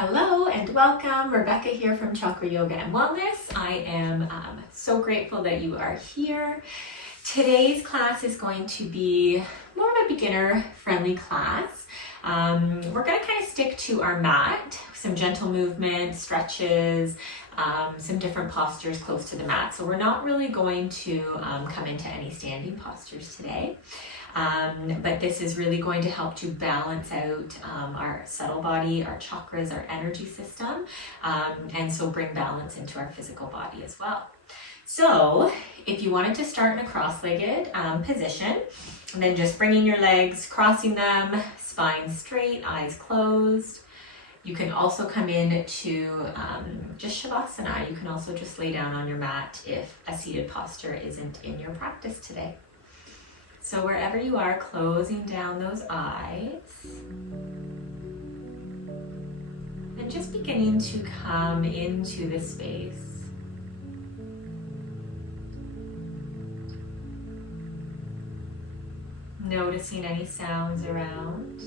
Hello and welcome. Rebecca here from Chakra Yoga and Wellness. I am so grateful that you are here. Today's class is going to be more of a beginner-friendly class. We're going to kind of stick to our mat, some gentle movements, stretches, some different postures close to the mat. So we're not really going to come into any standing postures today. But this is really going to help to balance out our subtle body, our chakras, our energy system, and so bring balance into our physical body as well. So if you wanted to start in a cross-legged position, and then just bringing your legs, crossing them, spine straight, eyes closed. You can also come in to just Shavasana. You can also just lay down on your mat if a seated posture isn't in your practice today. So wherever you are, closing down those eyes and just beginning to come into this space. Noticing any sounds around.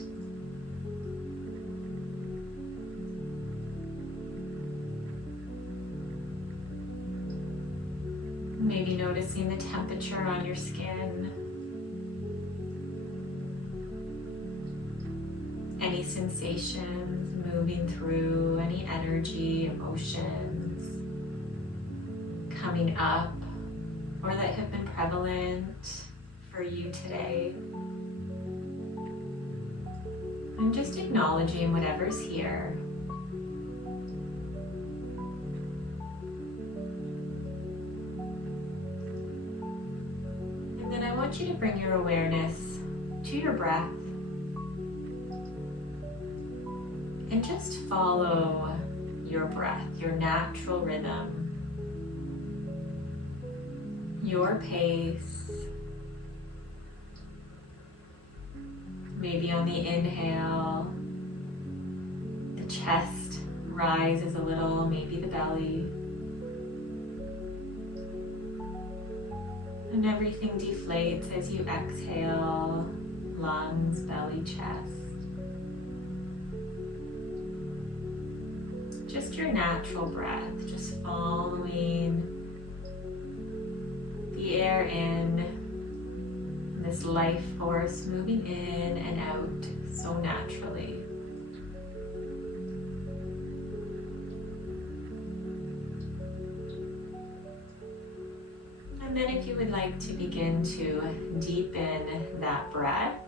Maybe noticing the temperature on your skin. Any sensations moving through, any energy, emotions coming up or that have been prevalent for you today. And just acknowledging whatever's here. And then I want you to bring your awareness to your breath. And just follow your breath, your natural rhythm, your pace. Maybe on the inhale, the chest rises a little, maybe the belly. And everything deflates as you exhale, lungs, belly, chest. Just your natural breath, just following the air in, this life force moving in and out so naturally. And then if you would like to begin to deepen that breath,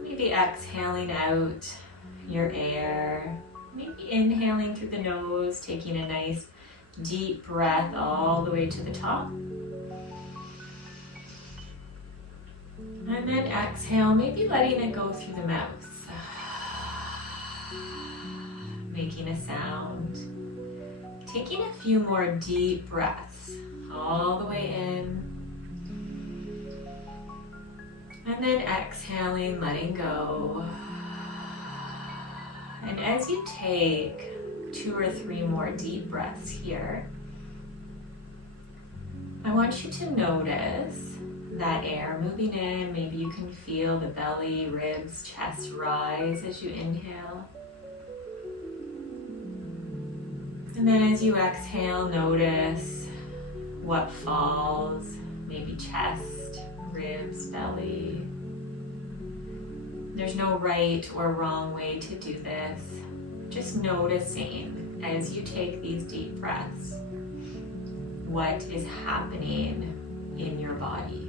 maybe exhaling out your air. Maybe inhaling through the nose, taking a nice deep breath all the way to the top. And then exhale, maybe letting it go through the mouth. Making a sound. Taking a few more deep breaths all the way in. And then exhaling, letting go. And as you take 2 or 3 more deep breaths here, I want you to notice that air moving in. Maybe you can feel the belly, ribs, chest rise as you inhale. And then as you exhale, notice what falls, maybe chest, ribs, belly. There's no right or wrong way to do this. Just noticing as you take these deep breaths, what is happening in your body.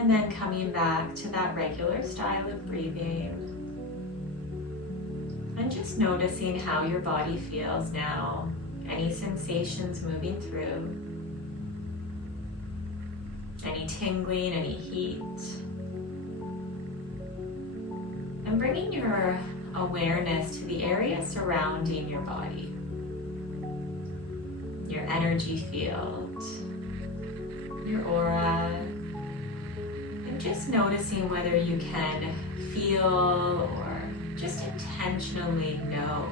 And then coming back to that regular style of breathing. And just noticing how your body feels now. Any sensations moving through. Any tingling, any heat. And bringing your awareness to the area surrounding your body. Your energy field. Your aura. And just noticing whether you can feel or just intentionally know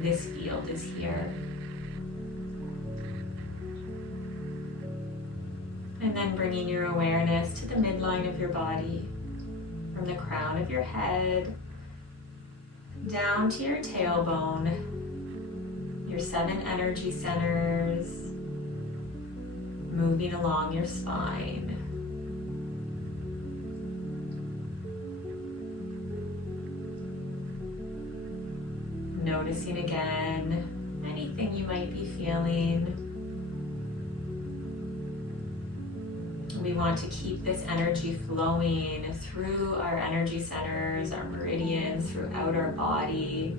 this field is here. And then bringing your awareness to the midline of your body, from the crown of your head, down to your tailbone, your 7 energy centers, moving along your spine. Noticing again anything you might be feeling. We want to keep this energy flowing through our energy centers, our meridians, throughout our body,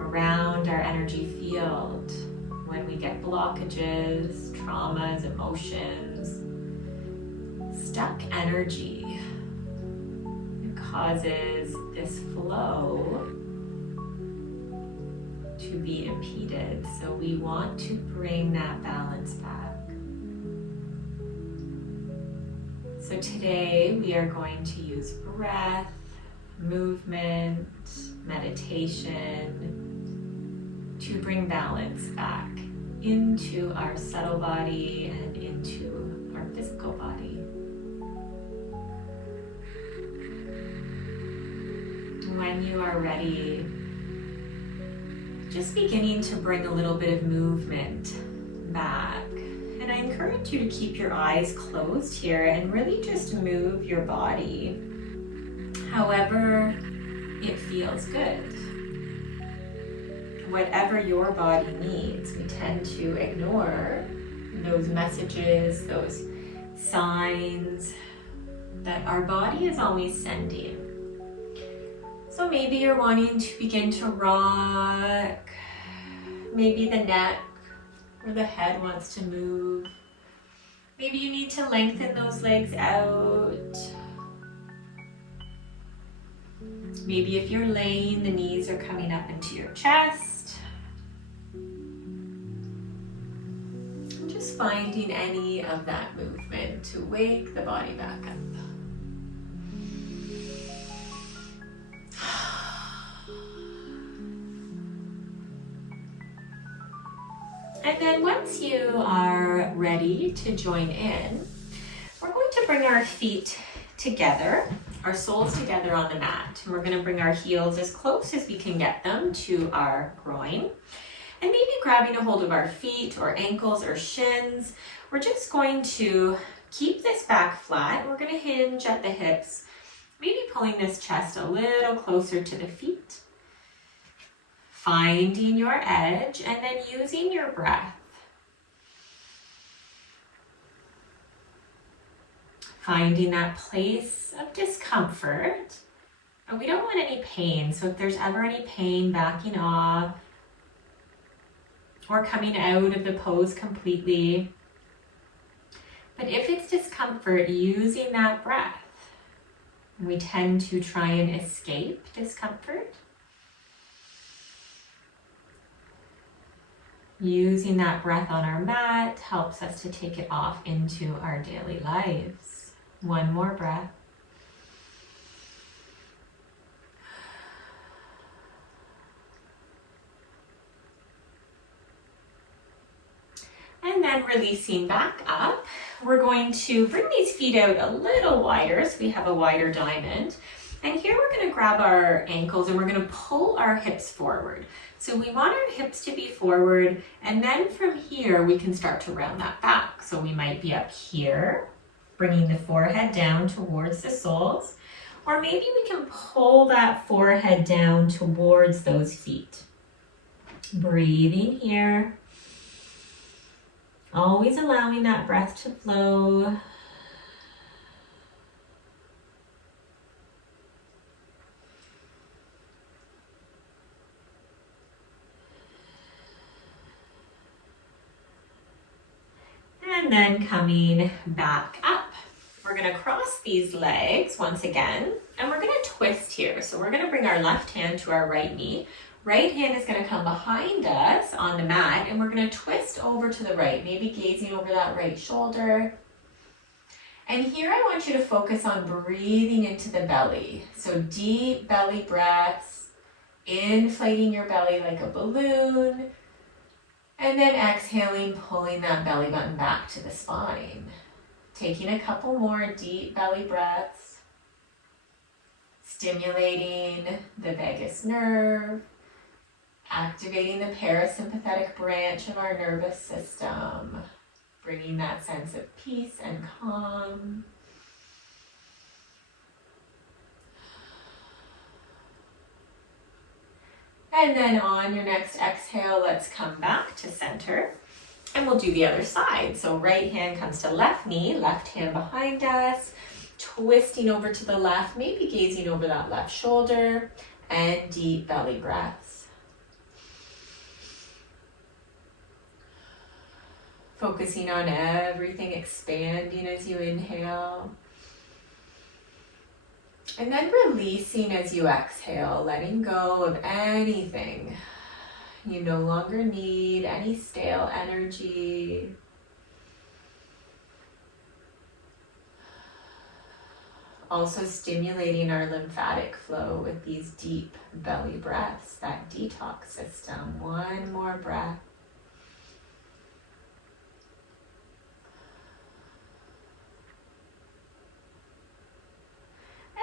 around our energy field. When we get blockages, traumas, emotions, stuck energy, it causes this flow to be impeded. So we want to bring that balance back. So today we are going to use breath, movement, meditation to bring balance back into our subtle body and into our physical body. When you are ready, just beginning to bring a little bit of movement back. And I encourage you to keep your eyes closed here and really just move your body however it feels good. Whatever your body needs. We tend to ignore those messages, those signs that our body is always sending. So maybe you're wanting to begin to rock, maybe the neck or the head wants to move. Maybe you need to lengthen those legs out. Maybe if you're laying, the knees are coming up into your chest. I'm just finding any of that movement to wake the body back up. And then once you are ready to join in, we're going to bring our feet together, our soles together on the mat. And we're going to bring our heels as close as we can get them to our groin. And maybe grabbing a hold of our feet or ankles or shins. We're just going to keep this back flat. We're going to hinge at the hips, maybe pulling this chest a little closer to the feet. Finding your edge and then using your breath. Finding that place of discomfort. And we don't want any pain. So if there's ever any pain, backing off or coming out of the pose completely. But if it's discomfort, using that breath. We tend to try and escape discomfort. Using that breath on our mat helps us to take it off into our daily lives. One more breath. And then releasing back up, we're going to bring these feet out a little wider so we have a wider diamond. And here we're going to grab our ankles and we're going to pull our hips forward. So we want our hips to be forward, and then from here we can start to round that back. So we might be up here, bringing the forehead down towards the soles, or maybe we can pull that forehead down towards those feet. Breathing here, always allowing that breath to flow. And then coming back up. We're going to cross these legs once again, and we're going to twist here. So we're going to bring our left hand to our right knee. Right hand is going to come behind us on the mat, and we're going to twist over to the right, maybe gazing over that right shoulder. And here I want you to focus on breathing into the belly. So deep belly breaths, inflating your belly like a balloon. And then exhaling, pulling that belly button back to the spine. Taking a couple more deep belly breaths, stimulating the vagus nerve, activating the parasympathetic branch of our nervous system, bringing that sense of peace and calm. And then on your next exhale, let's come back to center. And we'll do the other side. So right hand comes to left knee, left hand behind us, twisting over to the left, maybe gazing over that left shoulder, and deep belly breaths. Focusing on everything expanding as you inhale. And then releasing as you exhale, letting go of anything you no longer need, any stale energy. Also stimulating our lymphatic flow with these deep belly breaths, that detox system. One more breath.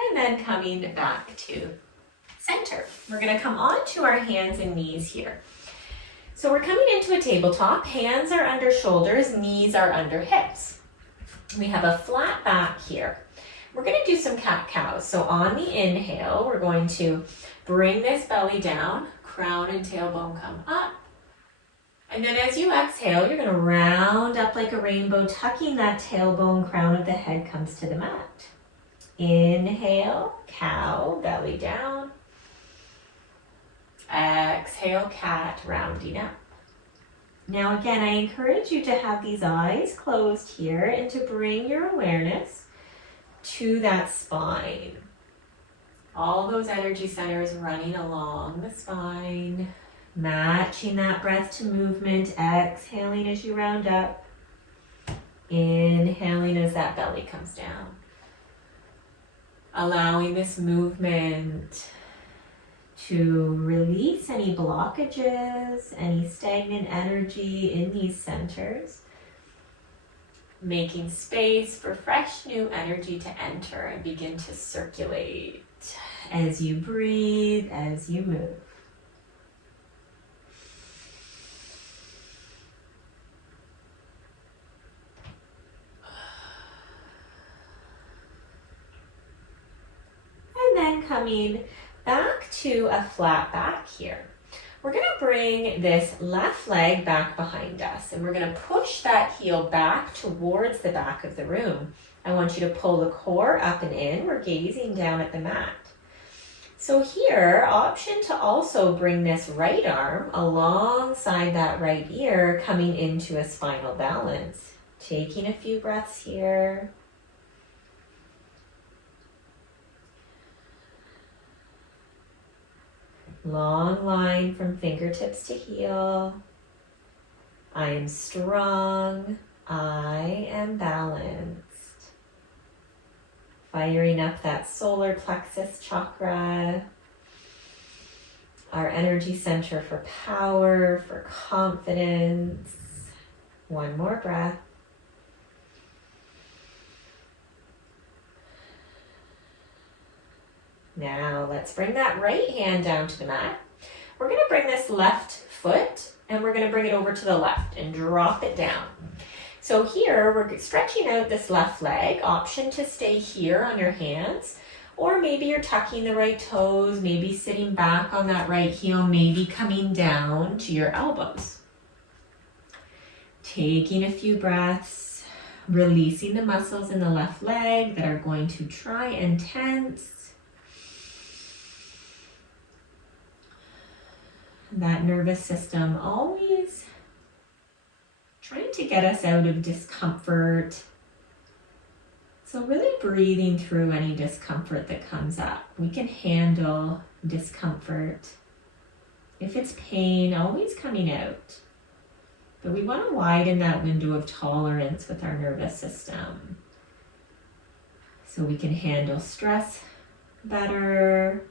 And then coming back to center. We're going to come onto our hands and knees here. So we're coming into a tabletop. Hands are under shoulders, knees are under hips. We have a flat back here. We're going to do some cat-cows. So on the inhale, we're going to bring this belly down, crown and tailbone come up. And then as you exhale, you're going to round up like a rainbow, tucking that tailbone, crown of the head comes to the mat. Inhale, cow, belly down. Exhale, cat, rounding up. Now again, I encourage you to have these eyes closed here and to bring your awareness to that spine. All those energy centers running along the spine, matching that breath to movement, exhaling as you round up, inhaling as that belly comes down. Allowing this movement to release any blockages, any stagnant energy in these centers. Making space for fresh new energy to enter and begin to circulate as you breathe, as you move. And then coming back to a flat back here. We're going to bring this left leg back behind us and we're going to push that heel back towards the back of the room. I want you to pull the core up and in. We're gazing down at the mat. So here, option to also bring this right arm alongside that right ear, coming into a spinal balance. Taking a few breaths here. Long line from fingertips to heel. I am strong. I am balanced. Firing up that solar plexus chakra. Our energy center for power, for confidence. One more breath. Now let's bring that right hand down to the mat. We're going to bring this left foot and we're going to bring it over to the left and drop it down. So here we're stretching out this left leg, option to stay here on your hands, or maybe you're tucking the right toes, maybe sitting back on that right heel, maybe coming down to your elbows. Taking a few breaths, releasing the muscles in the left leg that are going to try and tense. That nervous system always trying to get us out of discomfort. So really breathing through any discomfort that comes up. We can handle discomfort. If it's pain, always coming out. But we want to widen that window of tolerance with our nervous system. So we can handle stress better.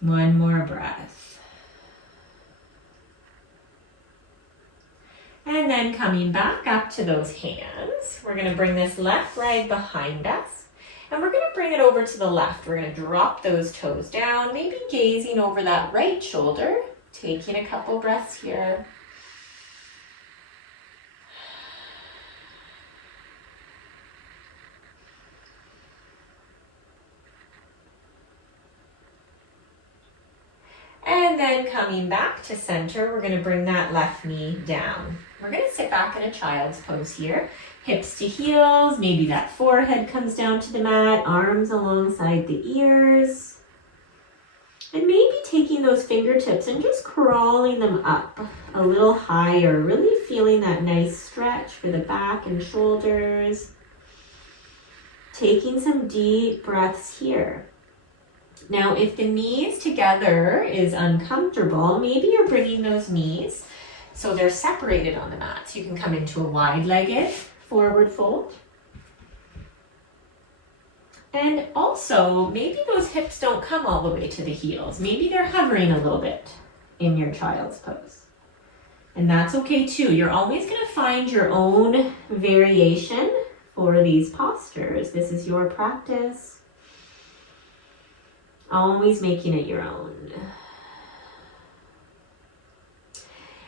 One more breath. And then coming back up to those hands, we're going to bring this left leg behind us. And we're going to bring it over to the left. We're going to drop those toes down, maybe gazing over that right shoulder, taking a couple breaths here. And then coming back to center, we're going to bring that left knee down. We're going to sit back in a child's pose here. Hips to heels, maybe that forehead comes down to the mat, arms alongside the ears. And maybe taking those fingertips and just crawling them up a little higher, really feeling that nice stretch for the back and shoulders. Taking some deep breaths here. Now, if the knees together is uncomfortable, maybe you're bringing those knees so they're separated on the mat. So you can come into a wide-legged forward fold. And also, maybe those hips don't come all the way to the heels. Maybe they're hovering a little bit in your child's pose. And that's okay too. You're always going to find your own variation for these postures. This is your practice. Always making it your own.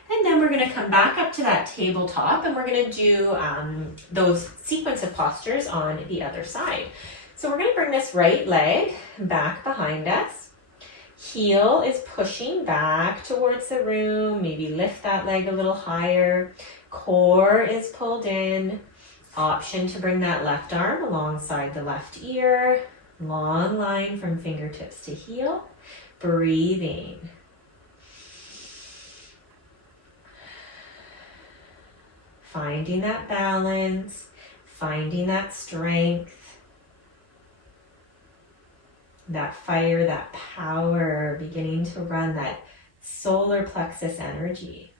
And then we're going to come back up to that tabletop and we're going to do those sequence of postures on the other side. So we're going to bring this right leg back behind us. Heel is pushing back towards the room. Maybe lift that leg a little higher. Core is pulled in. Option to bring that left arm alongside the left ear. Long line from fingertips to heel. Breathing. Finding that balance, finding that strength, that fire, that power, beginning to run that solar plexus energy.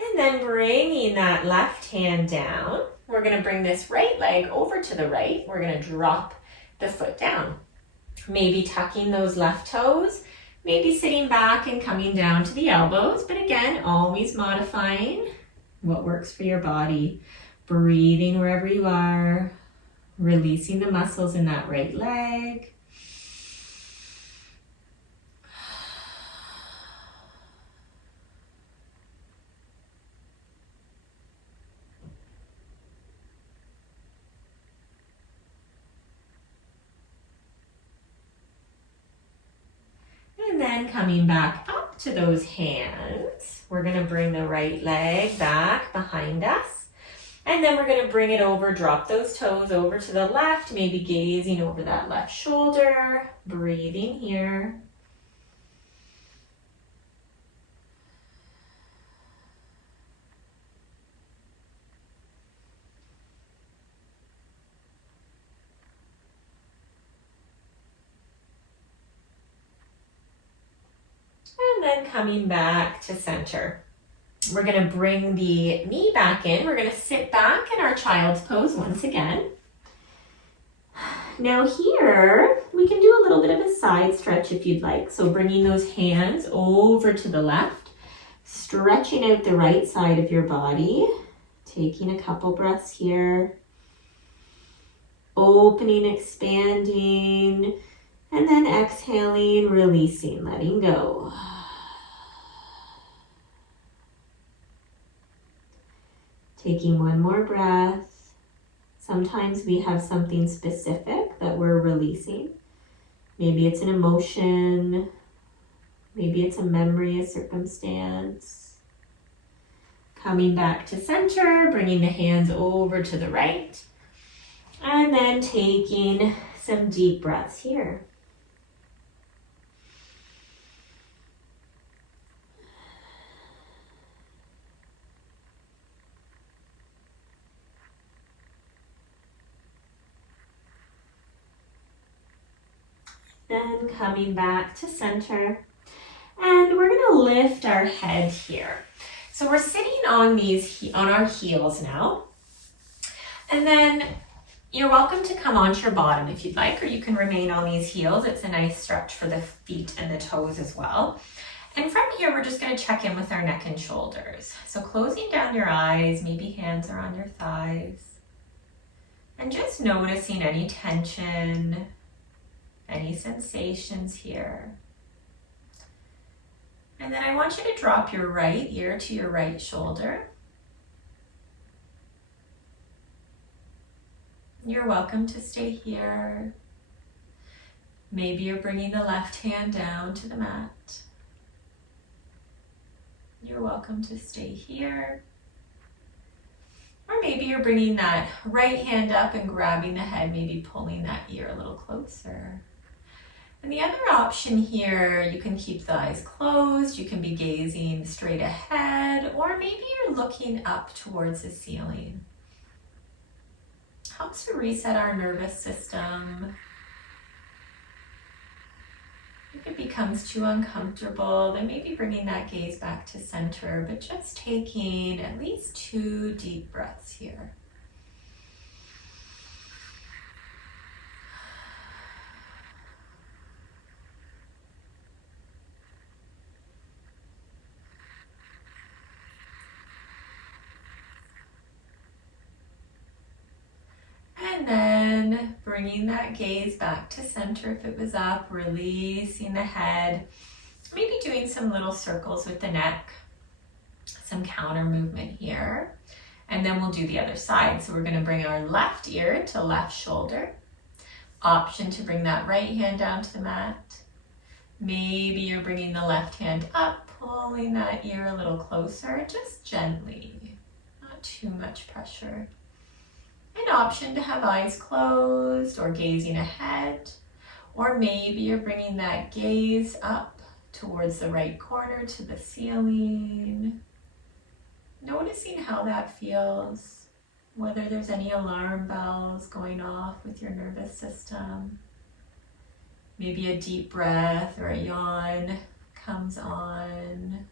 And then bringing that left hand down, we're going to bring this right leg over to the right. We're going to drop the foot down. Maybe tucking those left toes, maybe sitting back and coming down to the elbows, but again, always modifying what works for your body. Breathing wherever you are, releasing the muscles in that right leg. And then coming back up to those hands, we're going to bring the right leg back behind us. And then we're going to bring it over, drop those toes over to the left, maybe gazing over that left shoulder, breathing here. And then coming back to center. We're going to bring the knee back in. We're going to sit back in our child's pose once again. Now here, we can do a little bit of a side stretch if you'd like. So bringing those hands over to the left, stretching out the right side of your body, taking a couple breaths here, opening, expanding, and then exhaling, releasing, letting go. Taking one more breath. Sometimes we have something specific that we're releasing. Maybe it's an emotion. Maybe it's a memory, a circumstance. Coming back to center, bringing the hands over to the right. And then taking some deep breaths here. Then coming back to center. And we're going to lift our head here. So we're sitting on our heels now. And then You're welcome to come onto your bottom if you'd like, or you can remain on these heels. It's a nice stretch for the feet and the toes as well. And from here, we're just going to check in with our neck and shoulders. So closing down your eyes, maybe hands are on your thighs. And just noticing any tension, any sensations here. And then I want you to drop your right ear to your right shoulder. You're welcome to stay here. Maybe you're bringing the left hand down to the mat. You're welcome to stay here. Or maybe you're bringing that right hand up and grabbing the head, maybe pulling that ear a little closer. And the other option here, you can keep the eyes closed, you can be gazing straight ahead, or maybe you're looking up towards the ceiling. Helps to reset our nervous system. If it becomes too uncomfortable, then maybe bringing that gaze back to center, but just taking at least 2 deep breaths here. And then bringing that gaze back to center if it was up, releasing the head, maybe doing some little circles with the neck, some counter movement here. And then we'll do the other side. So we're going to bring our left ear to left shoulder. Option to bring that right hand down to the mat. Maybe you're bringing the left hand up, pulling that ear a little closer, just gently, not too much pressure. An option to have eyes closed or gazing ahead, or maybe you're bringing that gaze up towards the right corner to the ceiling. Noticing how that feels, whether there's any alarm bells going off with your nervous system. Maybe a deep breath or a yawn comes on.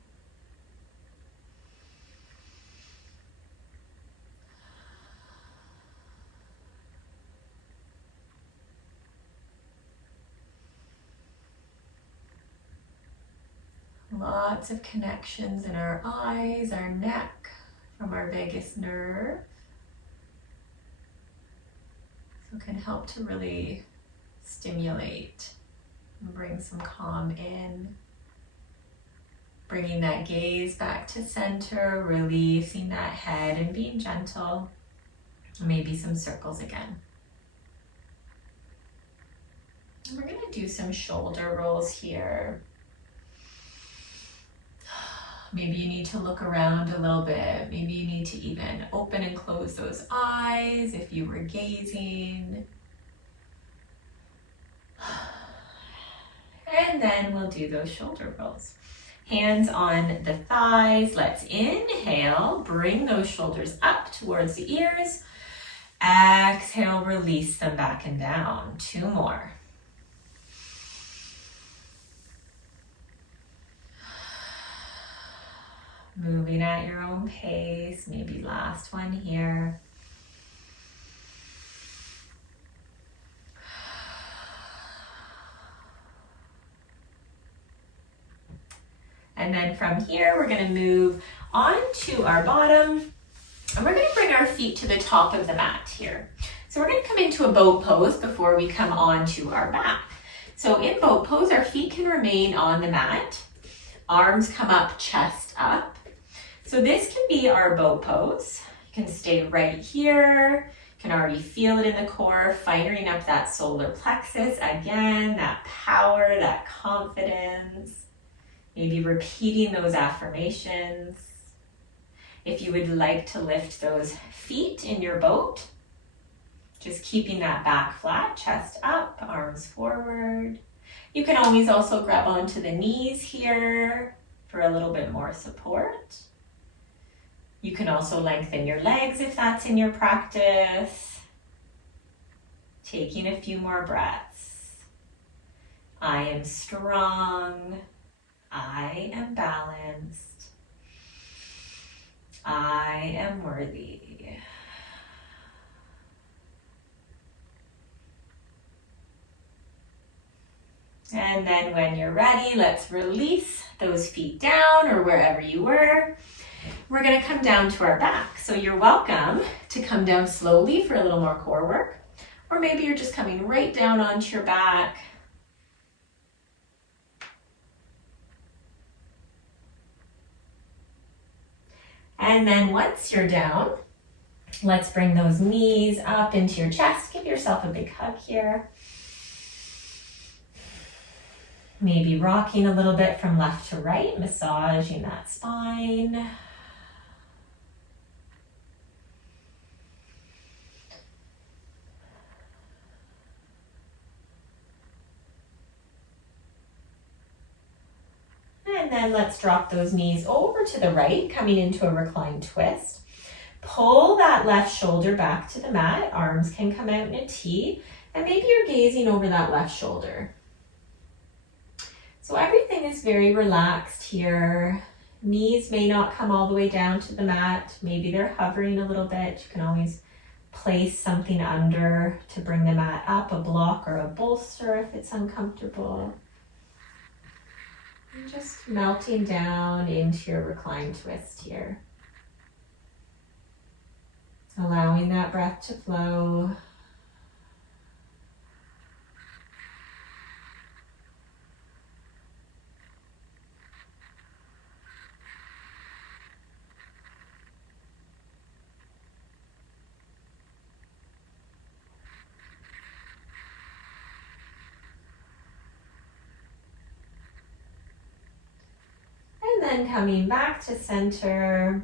Lots of connections in our eyes, our neck, from our vagus nerve. So it can help to really stimulate and bring some calm in. Bringing that gaze back to center, releasing that head and being gentle. Maybe some circles again. And we're going to do some shoulder rolls here. Maybe you need to look around a little bit. Maybe you need to even open and close those eyes if you were gazing. And then we'll do those shoulder rolls. Hands on the thighs. Let's inhale. Bring those shoulders up towards the ears. Exhale, release them back and down. 2 more. Moving at your own pace, maybe last one here. And then from here, we're going to move on to our bottom, and we're going to bring our feet to the top of the mat here. So we're going to come into a boat pose before we come on to our back. So in boat pose, our feet can remain on the mat. Arms come up, chest up. So this can be our boat pose. You can stay right here. You can already feel it in the core, firing up that solar plexus. Again, that power, that confidence. Maybe repeating those affirmations. If you would like to lift those feet in your boat, just keeping that back flat, chest up, arms forward. You can always also grab onto the knees here for a little bit more support. You can also lengthen your legs if that's in your practice. Taking a few more breaths. I am strong. I am balanced. I am worthy. And then when you're ready, let's release those feet down or wherever you were. We're gonna come down to our back. So you're welcome to come down slowly for a little more core work, or maybe you're just coming right down onto your back. And then once you're down, let's bring those knees up into your chest. Give yourself a big hug here. Maybe rocking a little bit from left to right, massaging that spine. And then let's drop those knees over to the right, coming into a reclined twist. Pull that left shoulder back to the mat. Arms can come out in a T, and maybe you're gazing over that left shoulder. So everything is very relaxed here. Knees may not come all the way down to the mat. Maybe they're hovering a little bit. You can always place something under to bring the mat up, a block or a bolster if it's uncomfortable. And just melting down into your reclined twist here. Allowing that breath to flow. And then coming back to center,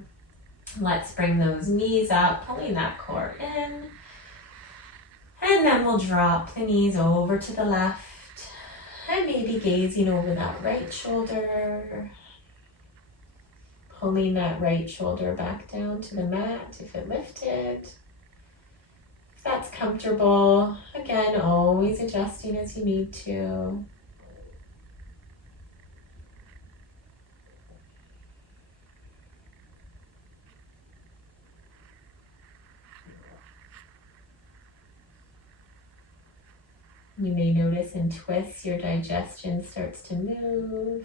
let's bring those knees up, pulling that core in. And then we'll drop the knees over to the left and maybe gazing over that right shoulder. Pulling that right shoulder back down to the mat if it lifted. If that's comfortable, again, always adjusting as you need to. You may notice in twists your digestion starts to move.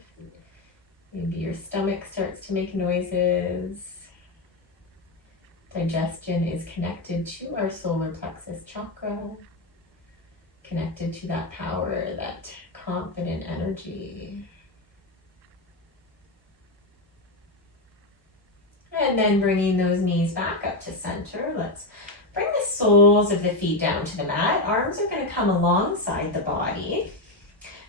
Maybe your stomach starts to make noises. Digestion is connected to our solar plexus chakra, connected to that power, that confident energy. And then bringing those knees back up to center. Let's bring the soles of the feet down to the mat. Arms are going to come alongside the body.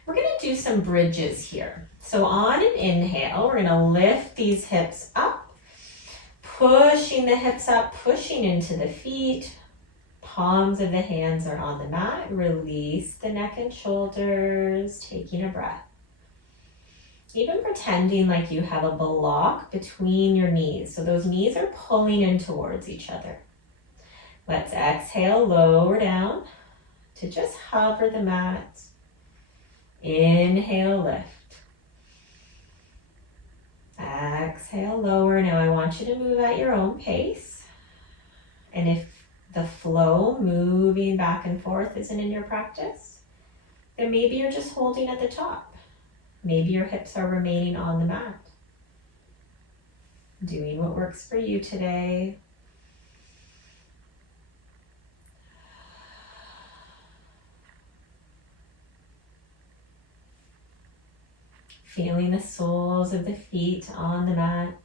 We're going to do some bridges here. So on an inhale, we're going to lift these hips up, pushing the hips up, pushing into the feet. Palms of the hands are on the mat. Release the neck and shoulders, taking a breath. Even pretending like you have a block between your knees. So those knees are pulling in towards each other. Let's exhale, lower down to just hover the mat. Inhale, lift. Exhale, lower. Now I want you to move at your own pace. And if the flow, moving back and forth, isn't in your practice, then maybe you're just holding at the top. Maybe your hips are remaining on the mat. Doing what works for you today. Feeling the soles of the feet on the mat.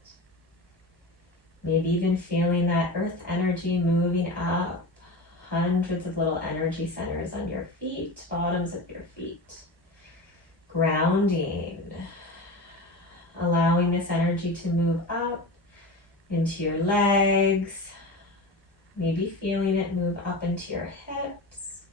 Maybe even feeling that earth energy moving up. Hundreds of little energy centers on your feet, bottoms of your feet. Grounding. Allowing this energy to move up into your legs. Maybe feeling it move up into your hips.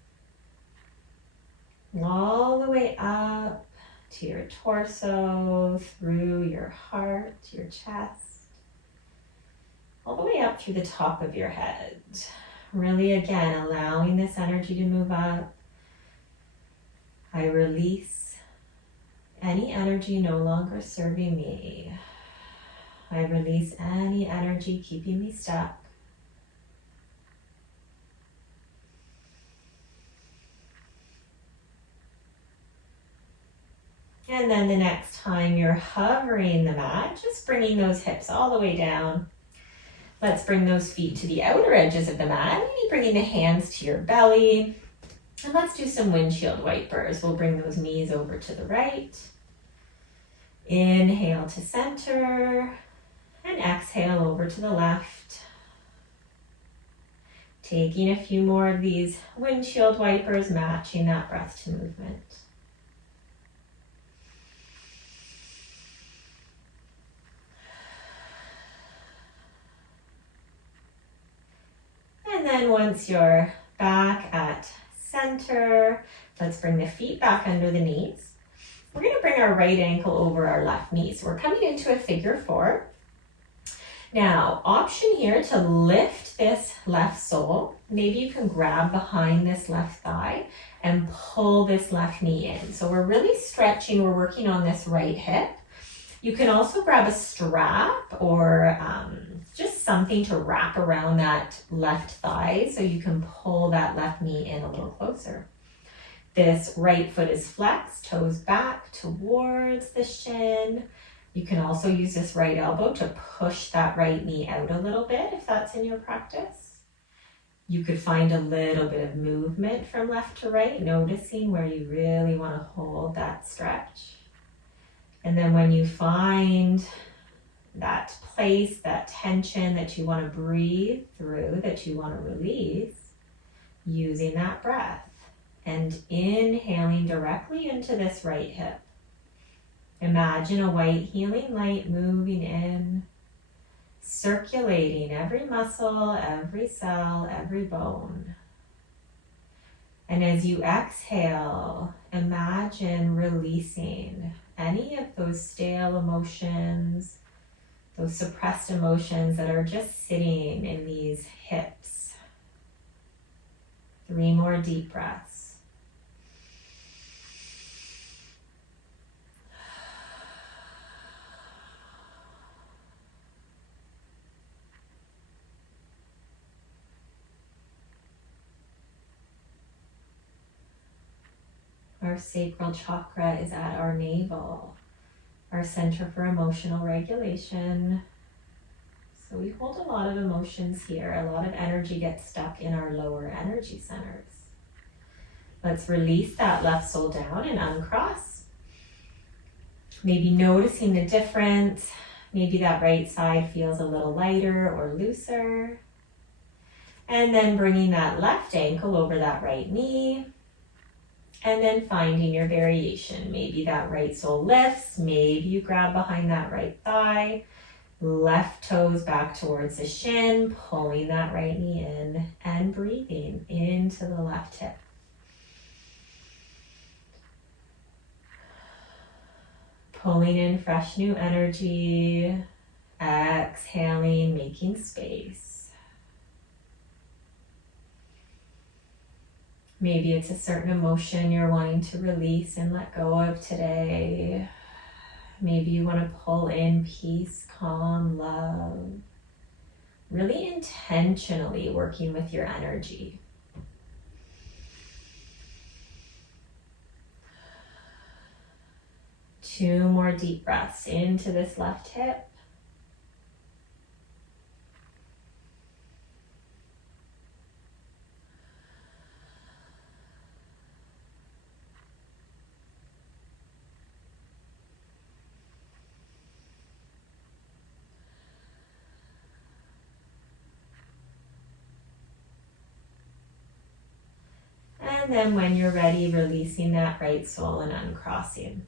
All the way up to your torso, through your heart, your chest, all the way up through the top of your head. Really, again, allowing this energy to move up. I release any energy no longer serving me. I release any energy keeping me stuck. And then the next time you're hovering the mat, just bringing those hips all the way down. Let's bring those feet to the outer edges of the mat, maybe bringing the hands to your belly. And let's do some windshield wipers. We'll bring those knees over to the right. Inhale to center and exhale over to the left. Taking a few more of these windshield wipers, matching that breath to movement. And then once you're back at center, let's bring the feet back under the knees. We're going to bring our right ankle over our left knee. So we're coming into a figure 4. Now, option here to lift this left sole. Maybe you can grab behind this left thigh and pull this left knee in. So we're really stretching, we're working on this right hip. You can also grab a strap or just something to wrap around that left thigh so you can pull that left knee in a little closer. This right foot is flexed, toes back towards the shin. You can also use this right elbow to push that right knee out a little bit if that's in your practice. You could find a little bit of movement from left to right, noticing where you really want to hold that stretch. And then when you find that place, that tension that you want to breathe through, that you want to release, using that breath and inhaling directly into this right hip. Imagine a white healing light moving in, circulating every muscle, every cell, every bone. And as you exhale, imagine releasing any of those stale emotions, those suppressed emotions that are just sitting in these hips. 3 more deep breaths. Our sacral chakra is at our navel, our center for emotional regulation. So we hold a lot of emotions here. A lot of energy gets stuck in our lower energy centers. Let's release that left sole down and uncross. Maybe noticing the difference. Maybe that right side feels a little lighter or looser. And then bringing that left ankle over that right knee. And then finding your variation. Maybe that right sole lifts. Maybe you grab behind that right thigh. Left toes back towards the shin. Pulling that right knee in and breathing into the left hip. Pulling in fresh new energy. Exhaling, making space. Maybe it's a certain emotion you're wanting to release and let go of today. Maybe you want to pull in peace, calm, love. Really intentionally working with your energy. Two more deep breaths into this left hip. And then when you're ready, releasing that right sole and uncrossing.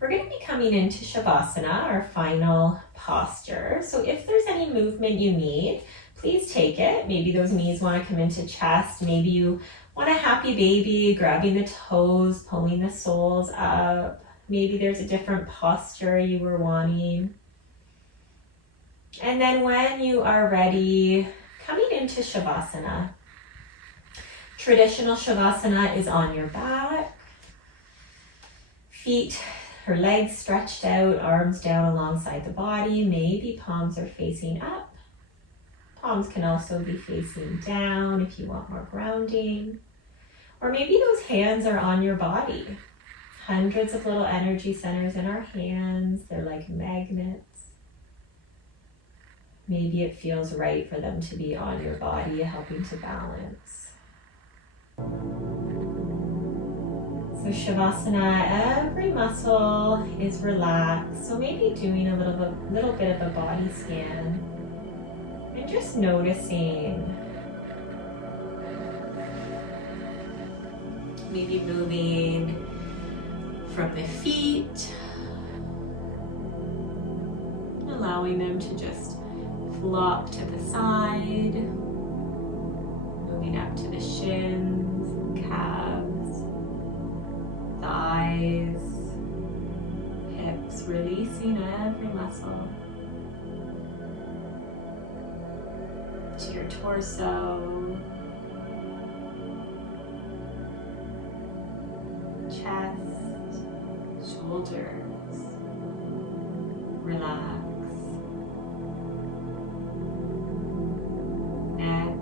We're going to be coming into Shavasana, our final posture. So if there's any movement you need, please take it. Maybe those knees want to come into chest. Maybe you want a happy baby, grabbing the toes, pulling the soles up. Maybe there's a different posture you were wanting. And then when you are ready, coming into Shavasana. Traditional Shavasana is on your back, feet or legs stretched out, arms down alongside the body. Maybe palms are facing up. Palms can also be facing down if you want more grounding. Or maybe those hands are on your body. hundreds of little energy centers in our hands. They're like magnets. Maybe it feels right for them to be on your body, helping to balance. So Shavasana, every muscle is relaxed. So maybe doing a little bit of a body scan and just noticing. Maybe moving from the feet, allowing them to just flop to the side, moving up to the shins, calves, thighs, hips, releasing every muscle, to your torso, chest, shoulders, relax, neck,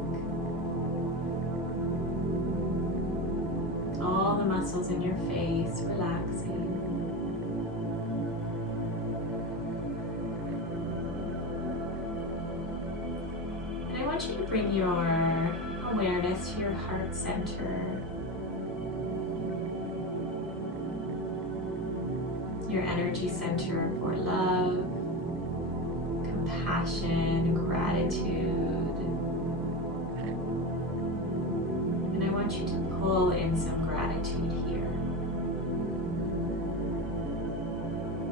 all the muscles in your face relaxing. And I want you to bring your awareness to your heart center. Your energy center for love, compassion, gratitude. And I want you to pull in some gratitude here.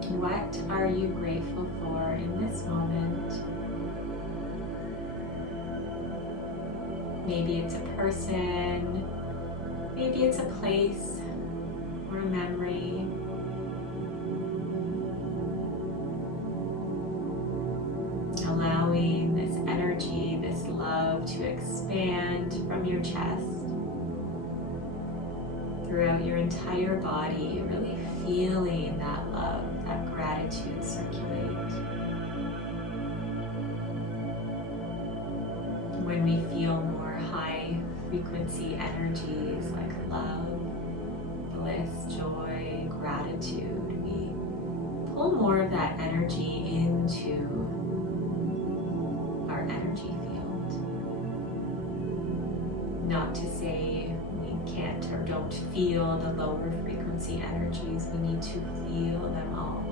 What are you grateful for in this moment? Maybe it's a person, maybe it's a place or a memory. Allowing this energy, this love to expand from your chest throughout your entire body, really feeling that love, that gratitude circulate. When we feel more high frequency energies like love, bliss, joy, gratitude, we pull more of that energy into our energy field. Not to say we can't or don't feel the lower frequency energies. We need to feel them all.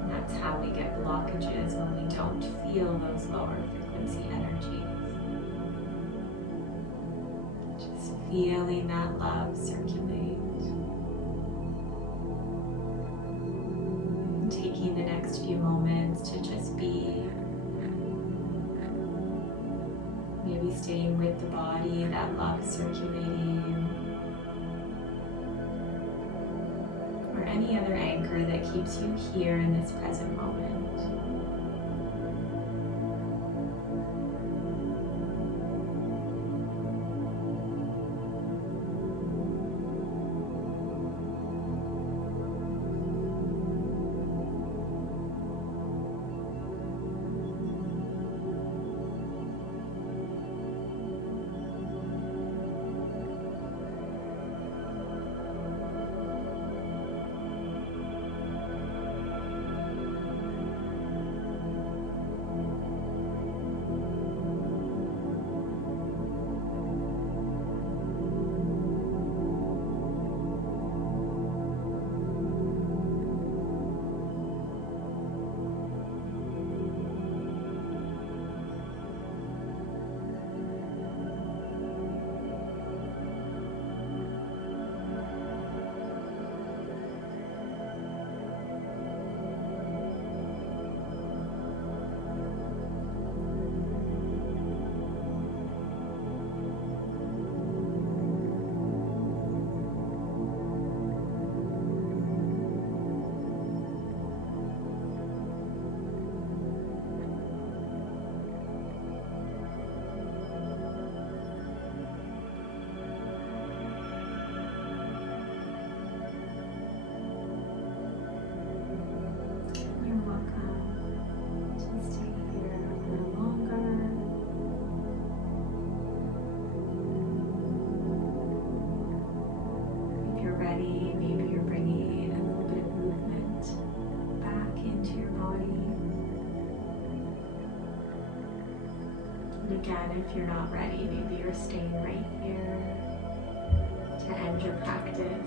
And that's how we get blockages, when we don't feel those lower frequency energies. Just feeling that love circulate. Taking the next few moments to just be, maybe staying with the body, that love circulating, or any other anchor that keeps you here in this present moment. ready, maybe you're bringing a little bit of movement back into your body. And again, if you're not ready, maybe you're staying right here to end your practice.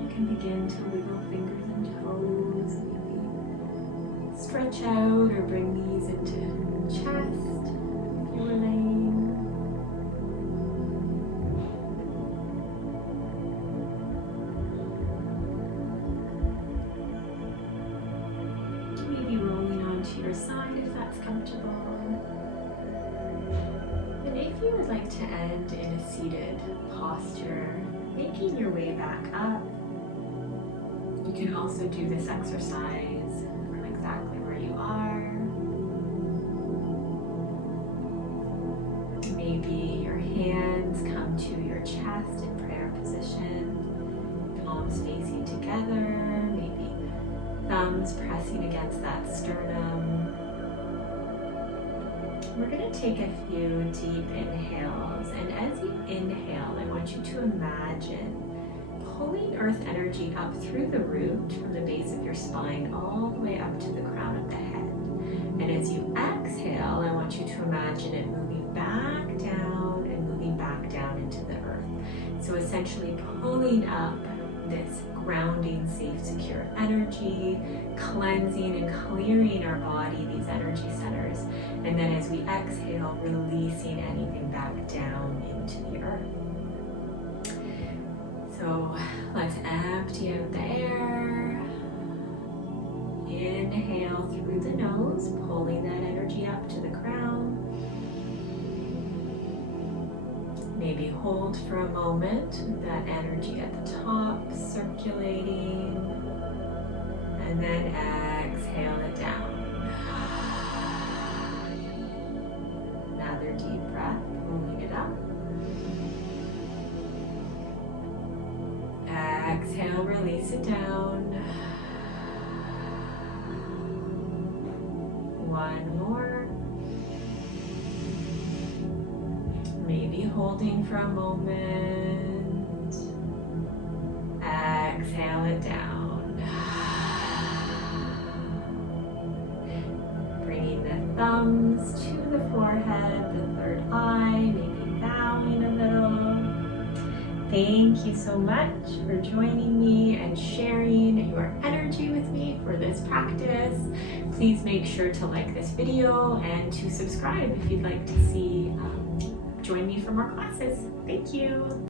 You can begin to wiggle fingers and toes, maybe stretch out or bring knees into chest if you were laying. Maybe rolling onto your side if that's comfortable. And if you would like to end in a seated posture, making your way back up, you can also do this exercise from exactly where you are. Maybe your hands come to your chest in prayer position, palms facing together, maybe thumbs pressing against that sternum. We're going to take a few deep inhales, and as you inhale, I want you to imagine pulling earth energy up through the root from the base of your spine all the way up to the crown of the head. And as you exhale, I want you to imagine it moving back down and moving back down into the earth. So essentially pulling up this grounding, safe, secure energy, cleansing and clearing our body, these energy centers. And then as we exhale, releasing anything back down into the earth. So let's empty out the air. Inhale through the nose, pulling that energy up to the crown. Maybe hold for a moment with that energy at the top, circulating. And then exhale it down. Another deep breath, pulling it up. Exhale, release it down. One more. Maybe holding for a moment. Exhale it down. Bringing the thumbs to the forehead, the third eye, maybe bowing a little. Thank you so much for joining me and sharing your energy with me for this practice. Please make sure to like this video and to subscribe if you'd like to see join me for more classes. Thank you.